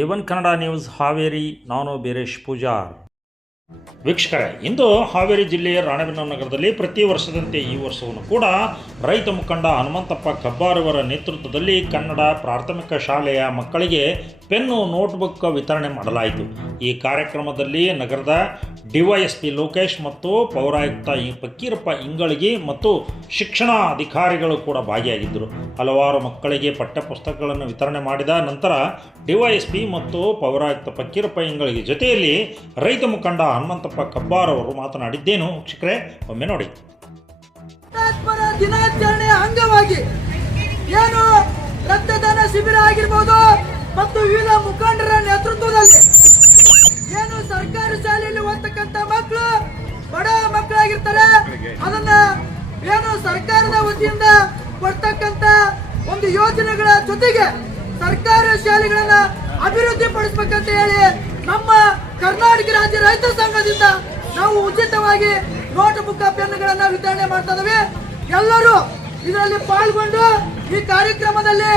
A1 Kannada news Haveri. ನಾನು ಬೀರೇಶ್ ಪೂಜಾರ್. ವೀಕ್ಷಕರೇ, ಇಂದು ಹಾವೇರಿ ಜಿಲ್ಲೆಯ ರಾಣೆಬೆನ್ನೂರು ನಗರದಲ್ಲಿ ಪ್ರತಿ ವರ್ಷದಂತೆ ಈ ವರ್ಷವನ್ನು ಕೂಡ ರೈತ ಮುಖಂಡ ಹನುಮಂತಪ್ಪ ಕಬ್ಬಾರವರ ನೇತೃತ್ವದಲ್ಲಿ ಕನ್ನಡ ಪ್ರಾಥಮಿಕ ಶಾಲೆಯ ಮಕ್ಕಳಿಗೆ ಪೆನ್ನು ನೋಟ್ಬುಕ್ ವಿತರಣೆ ಮಾಡಲಾಯಿತು. ಈ ಕಾರ್ಯಕ್ರಮದಲ್ಲಿ ನಗರದ ಡಿವೈಎಸ್ಪಿ ಲೋಕೇಶ್ ಮತ್ತು ಪೌರಾಯುಕ್ತ ಫಕೀರಪ್ಪ ಇಂಗಳಗಿ ಮತ್ತು ಶಿಕ್ಷಣ ಅಧಿಕಾರಿಗಳು ಕೂಡ ಭಾಗಿಯಾಗಿದ್ದರು. ಹಲವಾರು ಮಕ್ಕಳಿಗೆ ಪಠ್ಯಪುಸ್ತಕಗಳನ್ನು ವಿತರಣೆ ಮಾಡಿದ ನಂತರ ಡಿವೈಎಸ್ಪಿ ಮತ್ತು ಪೌರಾಯುಕ್ತ ಫಕೀರಪ್ಪ ಇಂಗಳಗಿ ಜೊತೆಯಲ್ಲಿ ರೈತ ಮುಖಂಡ ಹನುಮಂತಪ್ಪ ಕಬ್ಬಾರ್ ಅವರು ಮಾತನಾಡಿದ್ದೇನು ವೀಕ್ಷಕರೇ, ಒಮ್ಮೆ ನೋಡಿ. ದಿನಾಚರಣೆಯ ಅಂಗವಾಗಿ ಏನು ರಕ್ತದಾನ ಶಿಬಿರ ಆಗಿರ್ಬೋದು ಮತ್ತು ವಿವಿಧ ಮುಖಂಡರ ನೇತೃತ್ವದಲ್ಲಿ ಏನು ಸರ್ಕಾರಿ ಶಾಲೆಯಲ್ಲಿ ಓದ್ತಕ್ಕಂಥ ಮಕ್ಕಳು ಬಡ ಮಕ್ಕಳಾಗಿರ್ತಾರೆ, ಅದನ್ನ ಏನು ಸರ್ಕಾರದ ವತಿಯಿಂದ ಕೊಡ್ತಕ್ಕಂಥ ಒಂದು ಯೋಜನೆಗಳ ಜೊತೆಗೆ ಸರ್ಕಾರಿ ಶಾಲೆಗಳನ್ನ ಅಭಿವೃದ್ಧಿ ಪಡಿಸಬೇಕಂತ ಹೇಳಿ ನಮ್ಮ ಕರ್ನಾಟಕ ರಾಜ್ಯ ರೈತ ಸಂಘದಿಂದ ನಾವು ಉಚಿತವಾಗಿ ನೋಟ್ ಬುಕ್ ಪೆನ್ನುಗಳನ್ನ ವಿತರಣೆ ಮಾಡ್ತಾ ಇದ್ದೇವೆ. ಎಲ್ಲರೂ ಇದರಲ್ಲಿ ಪಾಲ್ಗೊಂಡು ಈ ಕಾರ್ಯಕ್ರಮದಲ್ಲಿ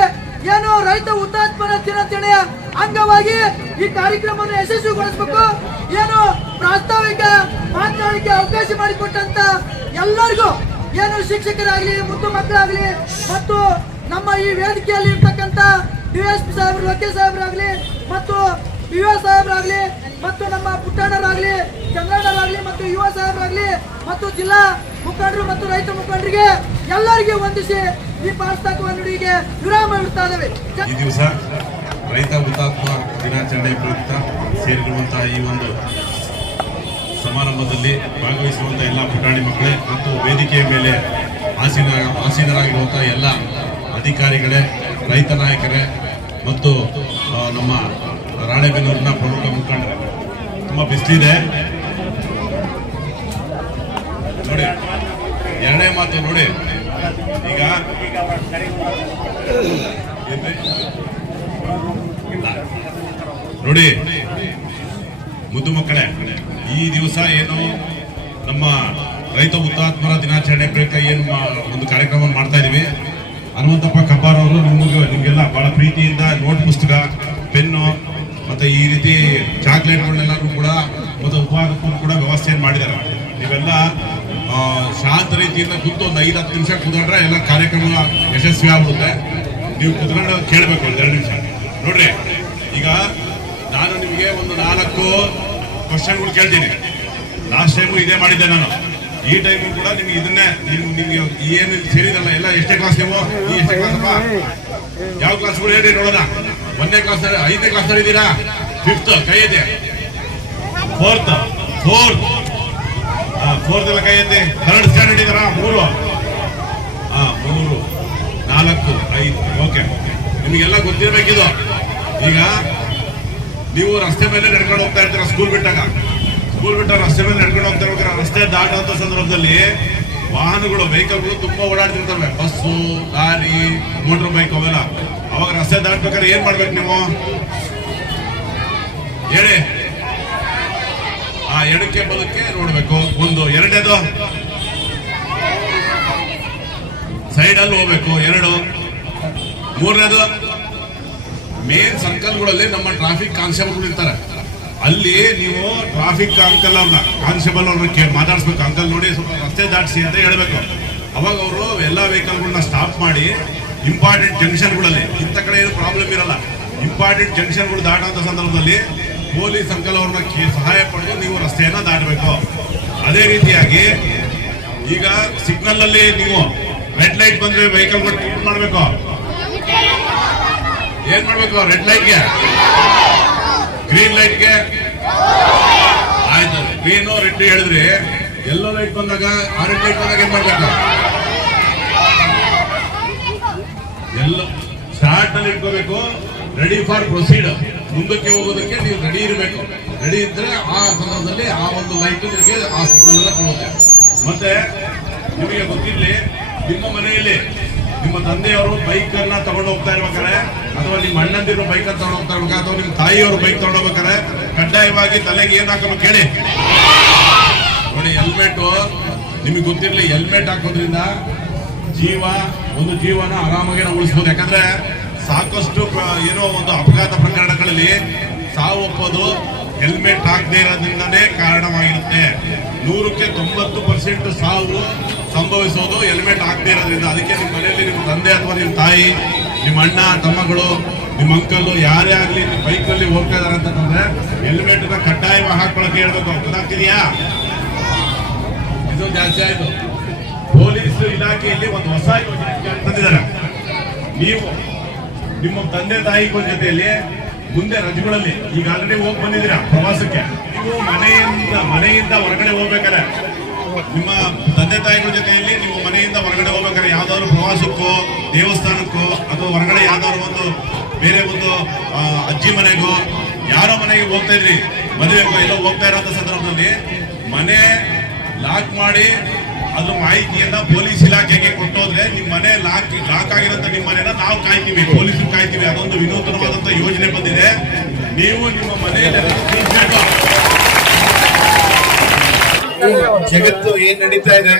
ಏನು ರೈತ ಹುತಾತ್ಮರ ದಿನಾಚರಣೆಯ ಅಂಗವಾಗಿ ಈ ಕಾರ್ಯಕ್ರಮವನ್ನು ಯಶಸ್ವಿಗೊಳಿಸಬೇಕು. ಏನು ಪ್ರಾಸ್ತಾವಿಕ ಮಾತನಾಡಲಿಕ್ಕೆ ಅವಕಾಶ ಮಾಡಿಕೊಟ್ಟಂತ ಎಲ್ಲರಿಗೂ ಏನು ಶಿಕ್ಷಕರಾಗ್ಲಿ, ಮುದ್ದು ಮಕ್ಕಳಾಗ್ಲಿ ಮತ್ತು ನಮ್ಮ ಈ ವೇದಿಕೆಯಲ್ಲಿ ಇರ್ತಕ್ಕಂಥ ಡಿಎಸ್ಪಿ ಸಾಹೇಬ್ರು, ವಕೀಲ್ ಸಾಹೇಬ್ರಾಗ್ಲಿ ಮತ್ತು ಯುವ ಸಾಹೇಬ್ರಾಗ್ಲಿ ಮತ್ತು ನಮ್ಮ ಪುಟ್ಟಣ್ಣರಾಗ್ಲಿ, ಚಂದ್ರಣ್ಣರಾಗ್ಲಿ ಮತ್ತು ಯುವ ಸಾಹೇಬ್ರಾಗ್ಲಿ ಮತ್ತು ಜಿಲ್ಲಾ ಮುಖಂಡರು ಮತ್ತು ರೈತ ಮುಖಂಡರಿಗೆ ಎಲ್ಲರಿಗೆ ವಂದಿಸಿ ಈ ಪ್ರಾಸ್ತಾವಿಕ ನುಡಿಗೆ ವಿರಾಮ ಇಡ್ತಾ ಇದ್ದೇವೆ. ಈ ದಿವಸ ರೈತ ಹುತಾತ್ಮ ದಿನಾಚರಣೆ ಪ್ರಯುಕ್ತ ಸೇರಿರುವಂತಹ ಈ ಒಂದು ಸಮಾರಂಭದಲ್ಲಿ ಭಾಗವಹಿಸುವಂತಹ ಎಲ್ಲ ಪುಟಾಣಿ ಮಕ್ಕಳೇ ಮತ್ತು ವೇದಿಕೆಯ ಮೇಲೆ ಆಸೀನರಾಗಿರುವಂತಹ ಎಲ್ಲ ಅಧಿಕಾರಿಗಳೇ, ರೈತ ನಾಯಕರೇ ಮತ್ತು ನಮ್ಮ ರಾಣೆಬೆನ್ನೂರಿನ ಪ್ರಮುಖ ಮುಖಂಡರೇ, ತುಂಬ ಬಿಸಿಲಿದೆ ನೋಡಿ. ಎರಡನೇ ಮಾತು ನೋಡಿ, ಈಗ ನೋಡಿ ಮುದ್ದು ಮಕ್ಕಳೇ, ಈ ದಿವಸ ಏನು ನಮ್ಮ ರೈತ ಹುತಾತ್ಮರ ದಿನಾಚರಣೆ ಪ್ರಯುಕ್ತ ಏನು ಒಂದು ಕಾರ್ಯಕ್ರಮ ಮಾಡ್ತಾ ಇದೀವಿ. ಹನುಮಂತಪ್ಪ ಕಬ್ಬಾರ್ ಅವರು ನಿಮಗೆಲ್ಲ ಬಹಳ ಪ್ರೀತಿಯಿಂದ ನೋಟ್ ಪುಸ್ತಕ, ಪೆನ್ನು ಮತ್ತೆ ಈ ರೀತಿ ಚಾಕ್ಲೇಟ್ಗಳನ್ನೆಲ್ಲರೂ ಕೂಡ ಮತ್ತು ಉಪಹಾರಕ್ಕೂ ಕೂಡ ವ್ಯವಸ್ಥೆಯನ್ನು ಮಾಡಿದ್ದಾರೆ. ನೀವೆಲ್ಲ ಶಾಂತ ರೀತಿಯಿಂದ ಕೂತು ಒಂದು 5-10 ನಿಮಿಷ ಕೂತ್ಕೊಂಡ್ರೆ ಎಲ್ಲ ಕಾರ್ಯಕ್ರಮ ಯಶಸ್ವಿ ಆಗ್ಬಿಡುತ್ತೆ. ನೀವು ಕೂತ್ಕೊಂಡು ಕೇಳಬೇಕು 2 ನಿಮಿಷ ನೋಡ್ರಿ. ಈಗ ನಾನು ನಿಮಗೆ ಒಂದು 4 ಕ್ವಶನ್ಗಳು ಕೇಳ್ತೀನಿ. ಲಾಸ್ಟ್ ಟೈಮು ಇದೇ ಮಾಡಿದ್ದೆ ನಾನು. ಈ ಟೈಮು ಕೂಡ ನಿಮ್ಗೆ ಇದನ್ನೇ ನಿಮ್ಗೆ ಏನು ಸೇರಿದಲ್ಲ ಎಲ್ಲ ಎಷ್ಟೇ ಕ್ಲಾಸ್ ನೀವು ಎಷ್ಟೇ ಕ್ಲಾಸಪ್ಪ, ಯಾವ ಕ್ಲಾಸ್ಗಳು ಹೇಳಿ ನೋಡೋಣ. 1ನೇ ಕ್ಲಾಸ್, 5ನೇ ಕ್ಲಾಸ್ ಇದ್ದೀರಾ? 5th ಕೈ ಇದೆ, 4th ಎಲ್ಲ ಕೈ ಐತೆ. 3rd ಸ್ಟ್ಯಾಂಡರ್ಡ್ ಇದ್ದಾರಾ? 3, 4, 5. ಓಕೆ, ನಿಮಗೆಲ್ಲ ಗೊತ್ತಿರ್ಬೇಕಿದು. ಈಗ ನೀವು ರಸ್ತೆ ಮೇಲೆ ನಡ್ಕೊಂಡು ಹೋಗ್ತಾ ಇರ್ತೀರ, ಸ್ಕೂಲ್ ಬಿಟ್ಟ ರಸ್ತೆ ಮೇಲೆ ನಡ್ಕೊಂಡು ಹೋಗ್ತಾ ಇರ್ಬೇಕಾದ್ರೆ ರಸ್ತೆ ದಾಟುವಂತ ಸಂದರ್ಭದಲ್ಲಿ ವಾಹನಗಳು, ವೆಹಿಕಲ್ಗಳು ತುಂಬಾ ಓಡಾಡ್ತಿರ್ತವೆ, ಬಸ್ಸು, ಲಾರಿ, ಮೋಟರ್ ಬೈಕ್ ಅವೆಲ್ಲ. ಅವಾಗ ರಸ್ತೆ ದಾಟ್ಬೇಕಾದ್ರೆ ಏನ್ ಮಾಡ್ಬೇಕು ನೀವು ಹೇಳಿ? ಎಡಕ್ಕೆ ಬಲಕ್ಕೆ ನೋಡ್ಬೇಕು. ಒಂದು. ಎರಡನೇದು ಸೈಡ್ ಅಲ್ಲಿ ಹೋಗ್ಬೇಕು. 2. ಮೂರನೇದು ಮೇನ್ ಸರ್ಕಲ್ಗಳಲ್ಲಿ ನಮ್ಮ ಟ್ರಾಫಿಕ್ ಕಾನ್ಸ್ಟೇಬಲ್ ಇರ್ತಾರೆ, ಅಲ್ಲಿ ನೀವು ಟ್ರಾಫಿಕ್ ಕಾನ್ಸ್ಟೇಬಲ್ ಅವ್ರನ್ನ ಮಾತಾಡಿಸ್ಬೇಕು. ಅಂಕಲ್ ನೋಡಿ ಸ್ವಲ್ಪ ರಸ್ತೆ ದಾಟಿಸಿ ಅಂತ ಹೇಳ್ಬೇಕು. ಅವಾಗ ಅವರು ಎಲ್ಲ ವೆಹಿಕಲ್ಗಳನ್ನ ಸ್ಟಾಪ್ ಮಾಡಿ ಇಂಪಾರ್ಟೆಂಟ್ ಜಂಕ್ಷನ್ಗಳಲ್ಲಿ, ಇಂಥ ಕಡೆ ಏನು ಪ್ರಾಬ್ಲಮ್ ಇರಲ್ಲ, ಇಂಪಾರ್ಟೆಂಟ್ ಜಂಕ್ಷನ್ಗಳು ದಾಟುವಂಥ ಸಂದರ್ಭದಲ್ಲಿ ಪೊಲೀಸ್ ಅಂಕಲ್ ಅವ್ರನ್ನ ಸಹಾಯ ಪಡೆದು ನೀವು ರಸ್ತೆಯನ್ನ ದಾಟಬೇಕು. ಅದೇ ರೀತಿಯಾಗಿ ಈಗ ಸಿಗ್ನಲ್ ಅಲ್ಲಿ ನೀವು ರೆಡ್ ಲೈಟ್ ಬಂದ್ರೆ ವೆಹಿಕಲ್ಗಳು ಏನ್ ಮಾಡ್ಬೇಕು? ರೆಡ್ ಲೈಟ್ಗೆ, ಗ್ರೀನ್ ಲೈಟ್ಗೆ ಆಯ್ತು. ಗ್ರೀನು ರೆಡ್ ಹೇಳಿದ್ರಿ, ಎಲ್ಲೋ ಲೈಟ್ ಬಂದಾಗ, ಆರೆಂಜ್ ಲೈಟ್ ಬಂದಾಗ ಏನ್ ಮಾಡ್ಬೇಕು? ಎಲ್ಲ ಸ್ಟಾರ್ಟ್ ನಲ್ಲಿ ಇಟ್ಕೋಬೇಕು. ರೆಡಿ ಫಾರ್ ಪ್ರೊಸೀಡ್, ಮುಂದಕ್ಕೆ ಹೋಗೋದಕ್ಕೆ ನೀವು ರೆಡಿ ಇರಬೇಕು. ರೆಡಿ ಇದ್ರೆ ಆ ಸಂದರ್ಭದಲ್ಲಿ ಆ ಒಂದು ಲೈಟ್ ನಿಮಗೆ ಆ ಸಿಗ್ನಲ್ ಎಲ್ಲ ಕೊಡುತ್ತೆ. ಮತ್ತೆ ನಿಮಗೆ ಗೊತ್ತಿರ್ಲಿ, ನಿಮ್ಮ ಮನೆಯಲ್ಲಿ ನಿಮ್ಮ ತಂದೆಯವರು ಬೈಕ್ ಅನ್ನ ತಗೊಂಡು ಹೋಗ್ತಾ ಇರ್ಬೇಕಾರೆ, ಅಥವಾ ನಿಮ್ಮ ಅಣ್ಣಂದಿರು ಬೈಕ್ ಅನ್ನು ತಗೊಂಡು ಹೋಗ್ತಾ ಇರ್ಬೇಕಾರೆ, ಅಥವಾ ನಿಮ್ಮ ತಾಯಿಯವರು ಬೈಕ್ ತಗೊಂಡು ಹೋಗ್ಬೇಕಾರೆ ಕಡ್ಡಾಯವಾಗಿ ತಲೆಗೆ ಏನ್ ಹಾಕಬೇಕು ಕೇಳಿ ನೋಡಿ. ಹೆಲ್ಮೆಟ್ ನಿಮಗೆ ಗೊತ್ತಿರ್ಲಿ, ಹೆಲ್ಮೆಟ್ ಹಾಕೋದ್ರಿಂದ ಒಂದು ಜೀವನ ಆರಾಮಾಗಿ ನಾವು ಉಳಿಸಬಹುದು. ಯಾಕಂದ್ರೆ ಸಾಕಷ್ಟು ಏನೋ ಒಂದು ಅಪಘಾತ ಪ್ರಕರಣಗಳು ರಸ್ತೆಗಳಲ್ಲಿ ಸಾವು ಒಪ್ಪೋದು ಹೆಲ್ಮೆಟ್ ಹಾಕದೇ ಇರೋದ್ರಿಂದನೇ ಕಾರಣವಾಗಿರುತ್ತೆ. 100ಕ್ಕೆ 90% ಸಾವು ಸಂಭವಿಸೋದು ಹೆಲ್ಮೆಟ್ ಹಾಕದೇ ಇರೋದ್ರಿಂದ. ಅದಕ್ಕೆ ನಿಮ್ಮ ಮನೆಯಲ್ಲಿ ನಿಮ್ಮ ತಂದೆ ಅಥವಾ ನಿಮ್ಮ ತಾಯಿ, ನಿಮ್ಮ ಅಣ್ಣ ತಮ್ಮಗಳು, ನಿಮ್ಮ ಅಂಕಲ್ ಯಾರೇ ಆಗಲಿ ನಿಮ್ಮ ಬೈಕ್ನಲ್ಲಿ ಹೋಗ್ತಾ ಇದಾರೆ ಅಂತಂದ್ರೆ ಹೆಲ್ಮೆಟ್ನ ಕಡ್ಡಾಯವಾಗಿ ಹಾಕೊಳ್ಳೋಕೆ ಹೇಳ್ಬೇಕು. ಗೊತ್ತಾಗ್ತಿದೆಯಾ? ಇದು ಜಾಸ್ತಿ ಆಯ್ತು. ಪೊಲೀಸ್ ಇಲಾಖೆಯಲ್ಲಿ ಒಂದು ಹೊಸ ಯೋಜನೆ ತಂದಿದ್ದಾರೆ. ನೀವು ನಿಮ್ಮ ತಂದೆ ತಾಯಿ ಜೊತೆಯಲ್ಲಿ ಮುಂದೆ ರಜೆಗಳಲ್ಲಿ ಈಗ ಆಲ್ರೆಡಿ ಹೋಗಿ ಬಂದಿದ್ದೀರಾ ಪ್ರವಾಸಕ್ಕೆ, ನೀವು ಮನೆಯಿಂದ ಹೊರಗಡೆ ಹೋಗ್ಬೇಕಾರೆ ನಿಮ್ಮ ತಂದೆ ತಾಯಿಗಳ ಜೊತೆಯಲ್ಲಿ ನೀವು ಮನೆಯಿಂದ ಹೊರಗಡೆ ಹೋಗ್ಬೇಕಾದ್ರೆ ಯಾವ್ದಾದ್ರು ಪ್ರವಾಸಕ್ಕೋ ದೇವಸ್ಥಾನಕ್ಕೋ ಅಥವಾ ಹೊರಗಡೆ ಯಾವ್ದಾದ್ರು ಒಂದು ಬೇರೆ ಒಂದು ಅಜ್ಜಿ ಮನೆಗೋ ಯಾರೋ ಮನೆಗೆ ಹೋಗ್ತಾ ಇದ್ರಿ, ಮದುವೆಗೋ ಎಲ್ಲೋ ಹೋಗ್ತಾ ಇರೋ ಸಂದರ್ಭದಲ್ಲಿ ಮನೆ ಲಾಕ್ ಮಾಡಿ ಅದು ಮಾಹಿತಿಯನ್ನ ಪೊಲೀಸ್ ಇಲಾಖೆಗೆ ಕೊಟ್ಟೋದ್ರೆ ನಿಮ್ಮ ಮನೆ ಲಾಕ್ ಆಗಿರೋಂಥ ನಿಮ್ಮ ಮನೆಯನ್ನ ನಾವು ಕಾಯ್ತೀವಿ, ಪೊಲೀಸರು ಕಾಯ್ತೀವಿ. ಅದೊಂದು ವಿನೂತನವಾದಂತ ಯೋಜನೆ ಬಂದಿದೆ. ನೀವು ನಿಮ್ಮ ಮನೆಯಲ್ಲಿ ಜಗತ್ತು ಏನ್ ನಡೀತಾ ಇದೆ,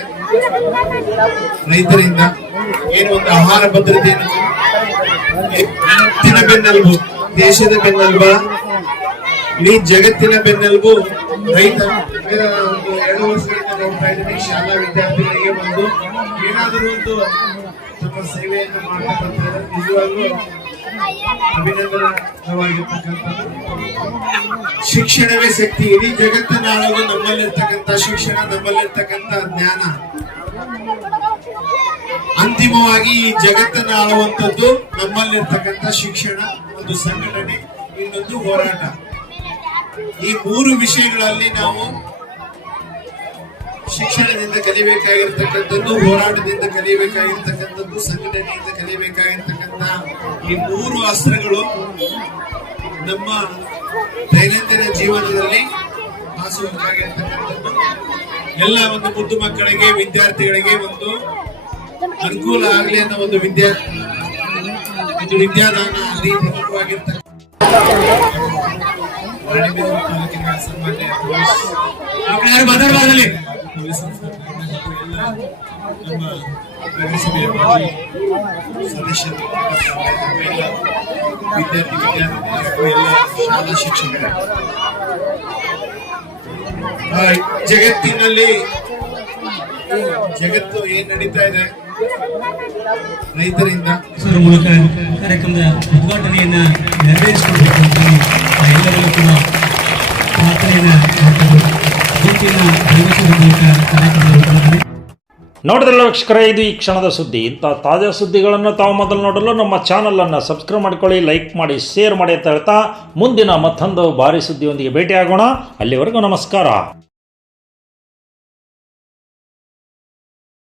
ರೈತರಿಂದ ಏನು ಒಂದು ಆಹಾರ ಭದ್ರತೆಯನ್ನು ಜಗತ್ತಿನ ಬೆನ್ನೆಲುಬು, ದೇಶದ ಬೆನ್ನೆಲುಬ, ಇಡೀ ಜಗತ್ತಿನ ಬೆನ್ನೆಲುಬು ರೈತ. 2 ವರ್ಷಗಳಿಂದ ನೋಡ್ತಾ ಇದ್ದೀನಿ ಶಾಲಾ ವಿದ್ಯಾರ್ಥಿಗಳಿಗೆ ಒಂದು ಏನಾದರೂ ಒಂದು ತಮ್ಮ ಸೇವೆಯನ್ನು ಮಾಡತಕ್ಕಂಥದ್ದು ನಿಜವಾಗ್ಲೂ ಅಭಿನಂದನಾರ್ಹವಾಗಿರ್ತಕ್ಕಂಥದ್ದು. ಶಿಕ್ಷಣವೇ ಶಕ್ತಿ. ಇಡೀ ಜಗತ್ತನ್ನ ಆಳೋದು ನಮ್ಮಲ್ಲಿರ್ತಕ್ಕಂಥ ಶಿಕ್ಷಣ, ನಮ್ಮಲ್ಲಿರ್ತಕ್ಕಂಥ ಜ್ಞಾನ. ಅಂತಿಮವಾಗಿ ಈ ಜಗತ್ತನ್ನ ಆಳುವಂತದ್ದು ನಮ್ಮಲ್ಲಿರ್ತಕ್ಕಂಥ ಶಿಕ್ಷಣ, ಒಂದು ಸಂಘಟನೆ, ಇನ್ನೊಂದು ಹೋರಾಟ. ಈ 3 ವಿಷಯಗಳಲ್ಲಿ ನಾವು ಶಿಕ್ಷಣದಿಂದ ಕಲಿಬೇಕಾಗಿರ್ತಕ್ಕಂಥದ್ದು, ಹೋರಾಟದಿಂದ ಕಲಿಬೇಕಾಗಿರ್ತಕ್ಕಂಥದ್ದು, ಸಂಘಟನೆಯಿಂದ ಕಲಿಬೇಕಾಗಿರ್ತಕ್ಕಂಥ ಈ 3 ಅಸ್ತ್ರಗಳು ನಮ್ಮ ದೈನಂದಿನ ಜೀವನದಲ್ಲಿ ಭಾಸವಾಗಿರ್ತಕ್ಕಂಥದ್ದು. ಎಲ್ಲ ಒಂದು ಮುದ್ದು ಮಕ್ಕಳಿಗೆ, ವಿದ್ಯಾರ್ಥಿಗಳಿಗೆ ಒಂದು ಅನುಕೂಲ ಆಗಲಿ ಅನ್ನೋ ಒಂದು ವಿದ್ಯಾದಾನ ಅತಿ ಪ್ರಮುಖವಾಗಿರ್ತಕ್ಕಂಥ ರಾಣೆಬೆನ್ನೂರು ತಾಲೂಕಿನ ಸನ್ಮಾನ್ಯ ಪೊಲೀಸ್ ನಮ್ಮ ನಗರಸಭೆಯ ಮಾಜಿ ಸದಸ್ಯರು, ವಿದ್ಯಾರ್ಥಿ ಎಲ್ಲ ಶಾಲಾ ಶಿಕ್ಷಕರು, ಜಗತ್ತಿನಲ್ಲಿ ಜಗತ್ತು ಏನ್ ನಡೀತಾ ಇದೆ, ರೈತರಿಂದ ಮೂಲಕ ಕಾರ್ಯಕ್ರಮದ ಉದ್ಘಾಟನೆಯನ್ನ ನೆರವೇರಿಸಿಕೊಳ್ಬೇಕು ಅಂತ ಎಲ್ಲರಲ್ಲೂ ಕೂಡ ಪ್ರಾರ್ಥನೆಯನ್ನ ಮಾಡ್ತಾರೆ. ನೋಡಿದ್ರಲ್ಲ ವೀಕ್ಷಕರೇ, ಇದು ಈ ಕ್ಷಣದ ಸುದ್ದಿ. ಇಂಥ ತಾಜಾ ಸುದ್ದಿಗಳನ್ನು ತಾವು ಮೊದಲು ನೋಡಲು ನಮ್ಮ ಚಾನಲನ್ನು ಸಬ್ಸ್ಕ್ರೈಬ್ ಮಾಡ್ಕೊಳ್ಳಿ, ಲೈಕ್ ಮಾಡಿ, ಶೇರ್ ಮಾಡಿ ಅಂತ ಹೇಳ್ತಾ ಮುಂದಿನ ಮತ್ತೊಂದು ಭಾರಿ ಸುದ್ದಿಯೊಂದಿಗೆ ಭೇಟಿಯಾಗೋಣ. ಅಲ್ಲಿವರೆಗೂ ನಮಸ್ಕಾರ.